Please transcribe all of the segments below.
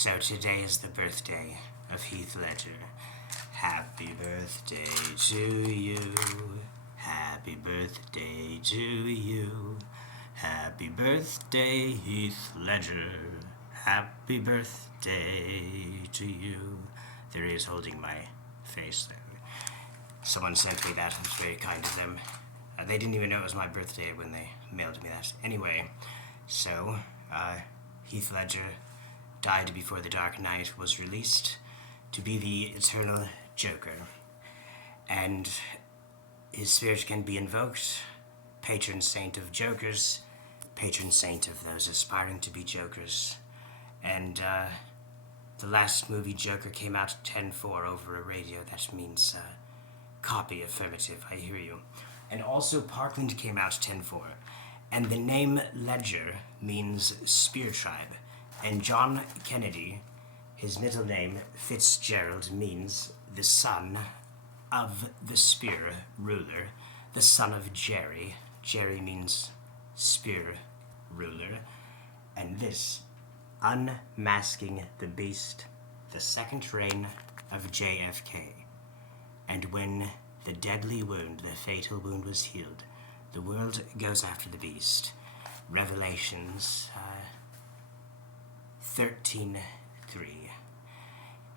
So today is the birthday of Heath Ledger. Happy birthday to you. Happy birthday to you. Happy birthday, Heath Ledger. Happy birthday to you. There he is holding my face there. Someone sent me that. It was very kind of them. They didn't even know it was my birthday when they mailed me that. Anyway, so, Heath Ledger died before The Dark Knight was released to be the eternal Joker. And his spirit can be invoked, patron saint of Jokers, patron saint of those aspiring to be Jokers. And the last movie Joker came out 10-4 over a radio. That means copy, affirmative, I hear you. And also Parkland came out 10-4. And the name Ledger means Spear Tribe. And John Kennedy, his middle name, Fitzgerald, means the son of the spear ruler, the son of Jerry. Jerry means spear ruler. And this, unmasking the beast, the second reign of JFK. And when the deadly wound, the fatal wound was healed, the world goes after the beast. Revelations 13:3.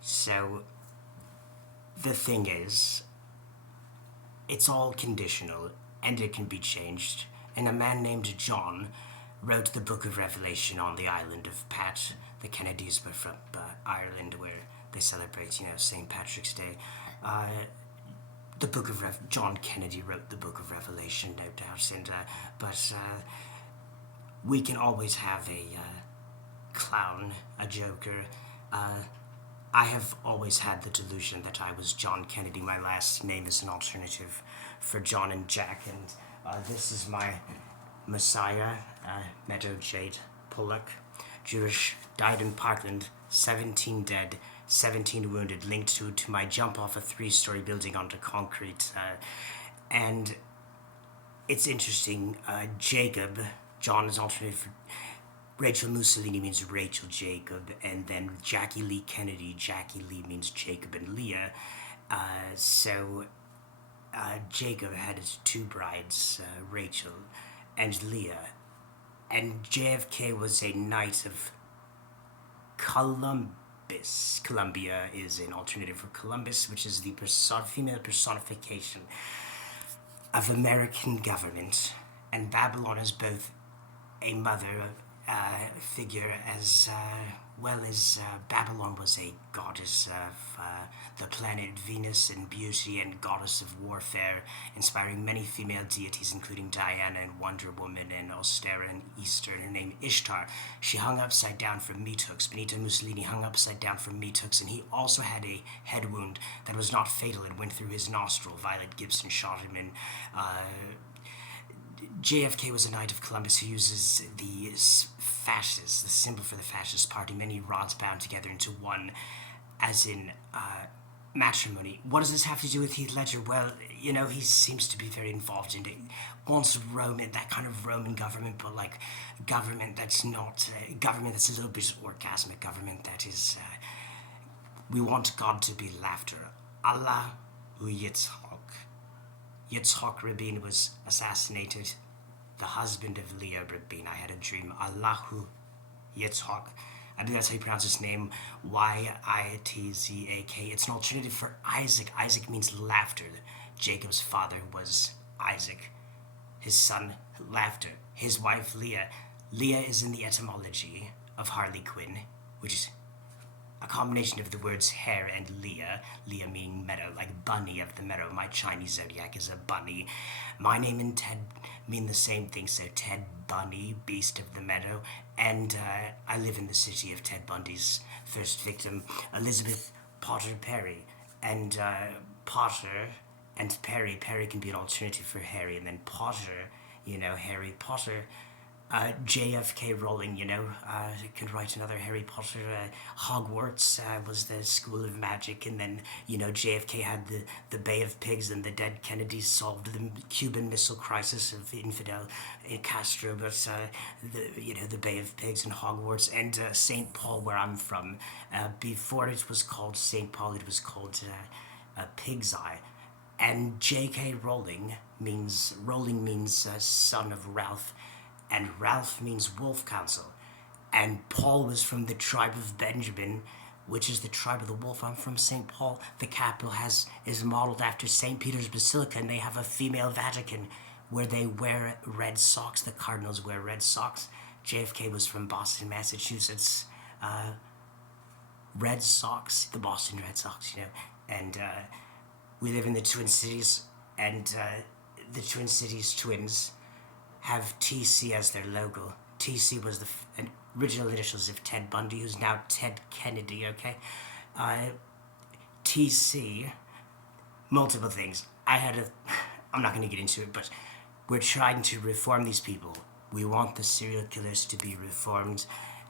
So, the thing is, it's all conditional, and it can be changed. And a man named John wrote the Book of Revelation on the island of Pat. The Kennedys were from Ireland, where they celebrate, St. Patrick's Day. The Book of John Kennedy wrote the Book of Revelation, no doubt. And but we can always have a clown, a joker. I have always had the delusion that I was John Kennedy. My last name is an alternative for John and Jack, and this is my Messiah, Meadow Jade Pollock, Jewish, died in Parkland, 17 dead, 17 wounded, linked to my jump off a 3-story building onto concrete. And it's interesting, Jacob, John is alternative for Rachel Mussolini means Rachel Jacob, and then Jackie Lee Kennedy, Jackie Lee means Jacob and Leah. So Jacob had his two brides, Rachel and Leah, and JFK was a knight of Columbus. Columbia is an alternative for Columbus, which is the female personification of American government, and Babylon is both a mother figure as well as Babylon was a goddess of the planet Venus in beauty and goddess of warfare, inspiring many female deities including Diana and Wonder Woman and Ostera and Easter. Her name Ishtar. She hung upside down from meat hooks. Benito Mussolini hung upside down from meat hooks, and he also had a head wound that was not fatal. It went through his nostril. Violet Gibson shot him in. JFK was a knight of Columbus who uses the fascists, the symbol for the fascist party, many rods bound together into one, as in matrimony. What does this have to do with Heath Ledger? Well, he seems to be very involved in it. Wants Roman, that kind of Roman government, but like government that's not, government that's a little bit orgasmic, government that is, we want God to be laughter. Allah Yitzhak. Yitzhak Rabin was assassinated, the husband of Leah Rabin. I had a dream. Allahu Yitzhak. I believe that's how you pronounce his name. Yitzhak. It's an alternative for Isaac. Isaac means laughter. Jacob's father was Isaac. His son, laughter. His wife, Leah. Leah is in the etymology of Harley Quinn, which is a combination of the words hare and Leah. Leah meaning meadow, like bunny of the meadow. My Chinese zodiac is a bunny. My name and Ted mean the same thing, so Ted Bunny, beast of the meadow. And I live in the city of Ted Bundy's first victim, Elizabeth Potter Perry. And Potter and Perry can be an alternative for Harry, and then Potter, Harry Potter. JFK Rowling, could write another Harry Potter. Hogwarts was the school of magic, and then, JFK had the Bay of Pigs, and the dead Kennedys solved the Cuban Missile Crisis of infidel Castro, but, the Bay of Pigs and Hogwarts, and St. Paul, where I'm from. Before it was called St. Paul, it was called Pig's Eye. And J.K. Rowling means son of Ralph, and Ralph means Wolf Council. And Paul was from the tribe of Benjamin, which is the tribe of the wolf. I'm from St. Paul. The capital is modeled after St. Peter's Basilica, and they have a female Vatican where they wear red socks. The cardinals wear red socks. JFK was from Boston, Massachusetts. Red Sox, the Boston Red Sox, and we live in the Twin Cities, and the Twin Cities twins have TC as their logo. TC was the original initials of Ted Bundy, who's now Ted Kennedy, okay? TC, multiple things. I'm not going to get into it, but we're trying to reform these people. We want the serial killers to be reformed,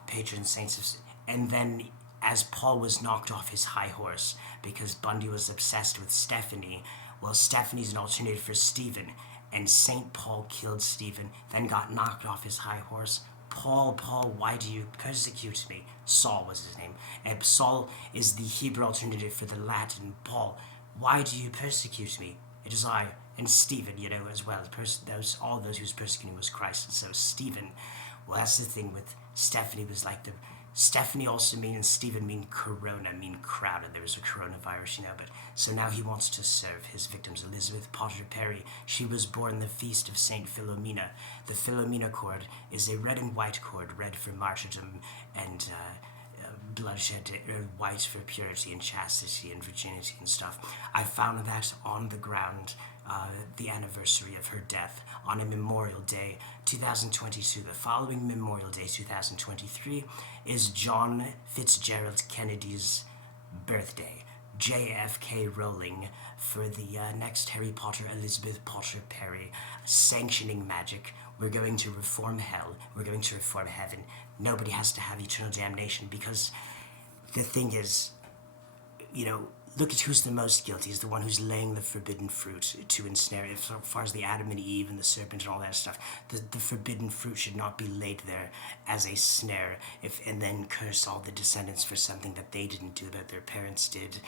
patron saints of... And then, as Paul was knocked off his high horse because Bundy was obsessed with Stephanie, well, Stephanie's an alternative for Stephen, and St. Paul killed Stephen, then got knocked off his high horse. Paul, why do you persecute me? Saul was his name. And Saul is the Hebrew alternative for the Latin Paul. Why do you persecute me? It is I. And Stephen, as well. All those whose persecuting was Christ. And so Stephen, well, that's the thing with Stephanie, was like Stephanie also and Stephen mean corona, mean crowd, and there was a coronavirus, but so now he wants to serve his victims. Elizabeth Potter Perry, she was born the feast of Saint Philomena. The Philomena cord is a red and white cord, red for martyrdom and bloodshed, white for purity and chastity and virginity and stuff. I found that on the ground, the anniversary of her death, on a Memorial Day 2022. The following Memorial Day 2023 is John Fitzgerald Kennedy's birthday. JFK Rowling for the next Harry Potter, Elizabeth Potter Perry, sanctioning magic. We're going to reform hell. We're going to reform heaven. Nobody has to have eternal damnation, because the thing is, look at who's the most guilty. Is the one who's laying the forbidden fruit to ensnare. As far as the Adam and Eve and the serpent and all that stuff, the forbidden fruit should not be laid there as a snare, and then curse all the descendants for something that they didn't do, that their parents did.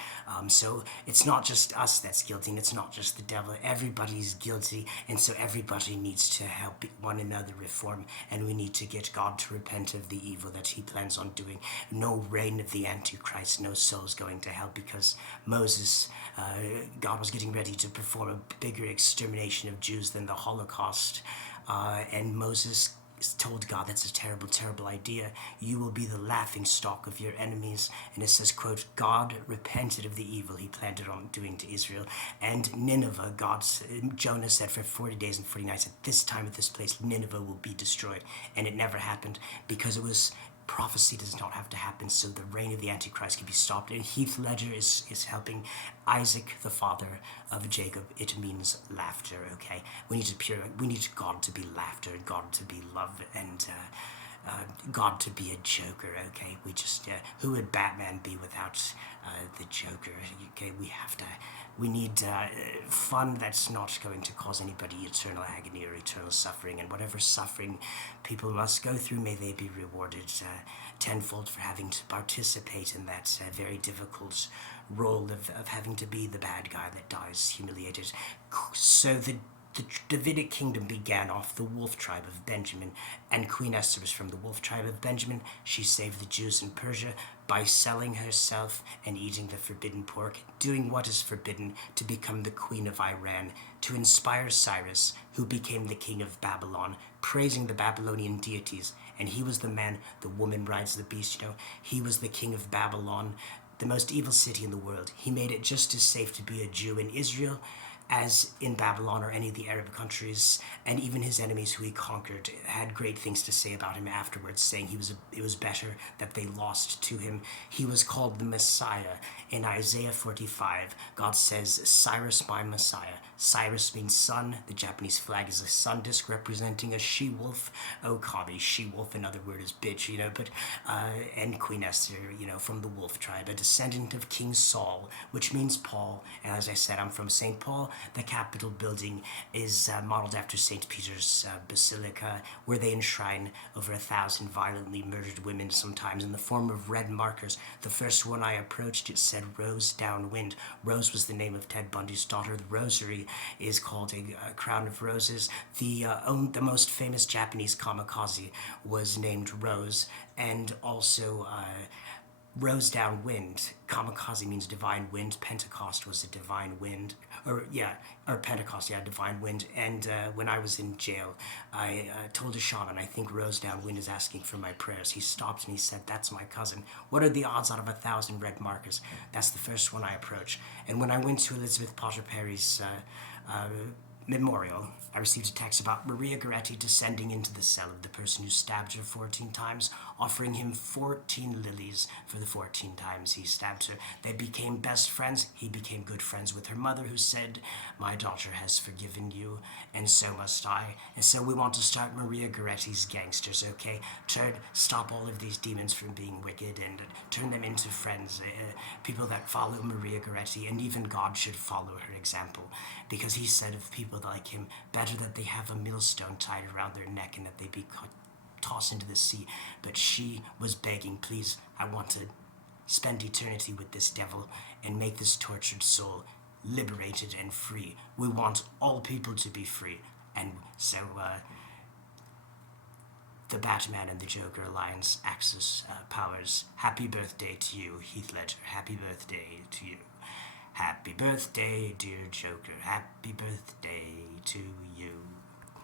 So it's not just us that's guilty, and it's not just the devil. Everybody's guilty, and so everybody needs to help one another reform, and we need to get God to repent of the evil that he plans on doing. No reign of the Antichrist, no souls going to hell, because Moses, God was getting ready to perform a bigger extermination of Jews than the Holocaust, and Moses told God, that's a terrible, terrible idea. You will be the laughing stock of your enemies. And it says, quote, God repented of the evil he planned on doing to Israel. And Nineveh, Jonah said for 40 days and 40 nights, at this time, at this place, Nineveh will be destroyed. And it never happened, because prophecy does not have to happen, so the reign of the Antichrist can be stopped. And Heath Ledger is helping Isaac, the father of Jacob. It means laughter, okay? We need God to be laughter, God to be love, and God to be a Joker, okay? Who would Batman be without the Joker? Okay, we need fun that's not going to cause anybody eternal agony or eternal suffering, and whatever suffering people must go through, may they be rewarded tenfold for having to participate in that very difficult role of having to be the bad guy that dies humiliated. So the Davidic kingdom began off the wolf tribe of Benjamin, and Queen Esther was from the wolf tribe of Benjamin. She saved the Jews in Persia by selling herself and eating the forbidden pork, doing what is forbidden, to become the queen of Iran, to inspire Cyrus, who became the king of Babylon, praising the Babylonian deities. And he was the man, the woman rides the beast, he was the king of Babylon, the most evil city in the world. He made it just as safe to be a Jew in Israel as in Babylon or any of the Arab countries, and even his enemies who he conquered had great things to say about him afterwards, saying it was better that they lost to him. He was called the Messiah. In Isaiah 45, God says, Cyrus my Messiah. Cyrus means sun. The Japanese flag is a sun disc representing a she-wolf. Okami, she-wolf, another word is bitch, but, and Queen Esther, from the wolf tribe, a descendant of King Saul, which means Paul. And as I said, I'm from St. Paul. The Capitol building is modeled after St. Peter's Basilica, where they enshrine over 1,000 violently murdered women, sometimes in the form of red markers. The first one I approached, it said Rose Downwind. Rose was the name of Ted Bundy's daughter. The rosary is called a crown of roses. The most famous Japanese kamikaze was named Rose, and also Rose Downwind. Kamikaze means divine wind. Pentecost was a divine wind. Or Pentecost, divine wind. And when I was in jail, I told a shaman, I think Rose Downwind is asking for my prayers. He stopped and he said, that's my cousin. What are the odds out of 1,000 red markers? That's the first one I approach. And when I went to Elizabeth Potter Perry's memorial, I received a text about Maria Goretti descending into the cell of the person who stabbed her 14 times, offering him 14 lilies for the 14 times he stabbed her. They became best friends. He became good friends with her mother, who said, my daughter has forgiven you, and so must I. And so we want to start Maria Goretti's gangsters, okay? Stop all of these demons from being wicked and turn them into friends, people that follow Maria Goretti, and even God should follow her example, because he said of people like him, better that they have a millstone tied around their neck and that they be tossed into the sea. But she was begging, please, I want to spend eternity with this devil and make this tortured soul liberated and free. We want all people to be free. And so the Batman and the Joker Alliance Axis powers. Happy birthday to you, Heath Ledger. Happy birthday to you. Happy birthday, dear Joker. Happy birthday to you.